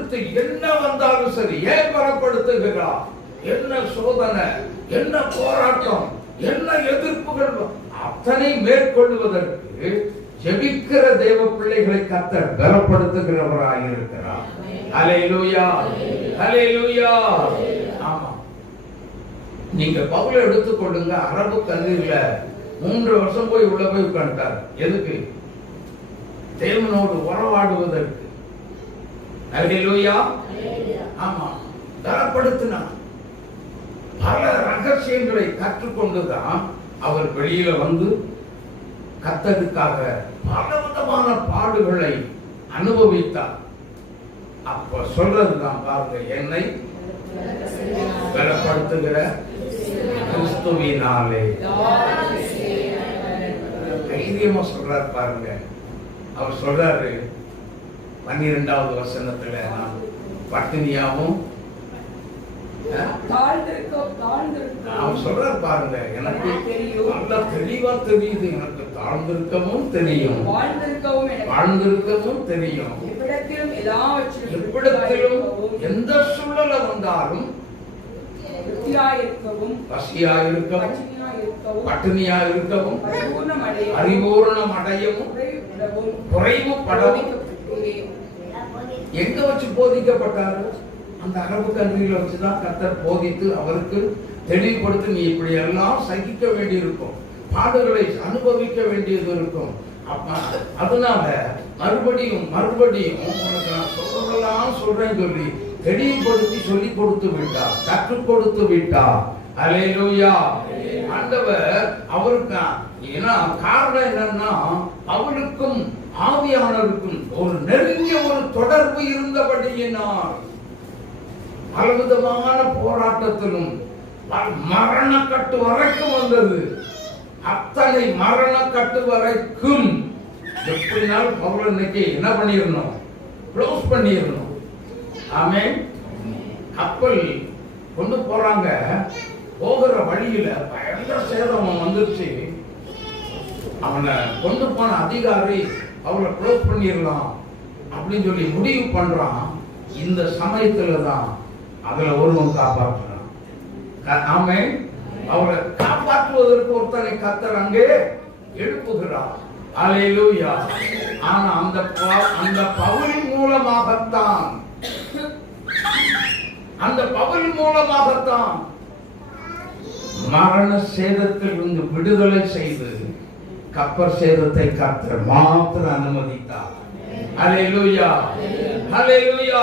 என்ன வந்தாலும் சரி, ஏன் பலப்படுத்துகிறார்? என்ன சோதனை, என்ன போராட்டம், என்ன எதிர்ப்புகள், அத்தனை மேற்கொள்வதற்கு ஜெபிக்கிற தேவ பிள்ளைகளை கர்த்தர் பலப்படுத்துகிறவராக இருக்கிறார். ஹல்லேலூயா, ஹல்லேலூயா. ஆமா, நீங்க பவுலை எடுத்துக்கொள்ளுங்க. அரபு கல்லூரியில 3 வருஷம் போய் உள்ள போய் உட்கார்ந்தார். எதுக்கு? தேவனோடு உறவாடுவதற்கு. ஹல்லேலூயா. ஆமா, பலப்படுத்தினார். பல ரகசியங்களை கற்றுக்கொண்டுதான் அவர் வெளியில வந்து கர்த்தருக்காக பலவிதமான பாடுகளை அனுபவித்தார். அப்ப சொல்றதுதான் பாருங்க, என்னை பலப்படுத்துகிற கிறிஸ்துவினாலே. தைரியமா சொல்றாரு பாருங்க. அவர் சொல்றாரு 12வது வசனத்துல, நான் பட்டினியாவும் அவர் சொல்றாரு பாருங்க, எனக்கு நல்லா தெளிவா தெரியுது, எனக்கு தாழ்ந்திருக்கவும் தெரியும், வாழ்ந்திருக்கவும் தெரியும். எவ்விடத்திலும் எந்த சூழல வந்தாலும் பசியாயிருக்கவும் பட்டினியாயிருக்கவும் பரிபூரணம் அடையவும் குறைவுபடவும். எங்க வச்சு போதிக்கப்பட்டாரு? அந்த அரபு கல்வியில வச்சுதான் கர்த்தர் போதித்து அவருக்கு தெளிவுபடுத்தி, நீ இப்படி எல்லாம் சகிக்க வேண்டியிருக்கும், பாடுகளை அனுபவிக்க வேண்டியது இருக்கும். அதனால மறுபடியும் உனக்கு நான் சொல்லலாம் சொல்றேன்னு சொல்லி தெளிவுபடுத்தி சொல்லி கொடுத்து விட்டார், கற்றுக் கொடுத்து விட்டார். ஹல்லேலூயா. ஆண்டவர் அவருக்கு, ஏன்னா காரணம் என்னன்னா, அவருக்கும் ஆவியானவருக்கும் ஒரு நெருங்கிய ஒரு தொடர்பு இருந்தபடியினால் பலவிதமான போராட்டத்திலும் மரணக்கட்டு வரைக்கும் வந்தது. அத்தனை மரணக்கட்டு வரைக்கும் எப்படினாலும் பவுல் இன்னைக்கு என்ன பண்ணிடணும்? க்ளோஸ் பண்ணிடணும். ஆமென். கப்பல் கொண்டு போறாங்க, போகிற வழியில பயங்கர சேதம் வந்துருச்சு. அவனை கொண்டு போன அதிகாரி அவளை க்ளோஸ் பண்ணிடலாம் அப்படின்னு சொல்லி முடிவு பண்றான். இந்த சமயத்துல தான் அதுல ஒருவன் காப்பாற்றுறான். ஆமென். அவரை காப்பாற்றுவதற்கு ஒருத்தனை கர்த்தர் அங்கே எழுப்புகிறார். ஹல்லேலூயா. ஆனா அந்த பவுல் மூலமாகத்தான் மரண சேதத்தில் இருந்து விடுதலை செய்து கப்பர் சேதத்தை கர்த்தர் மாத்திரம் அனுமதித்தார். ஹல்லேலூயா, ஹல்லேலூயா.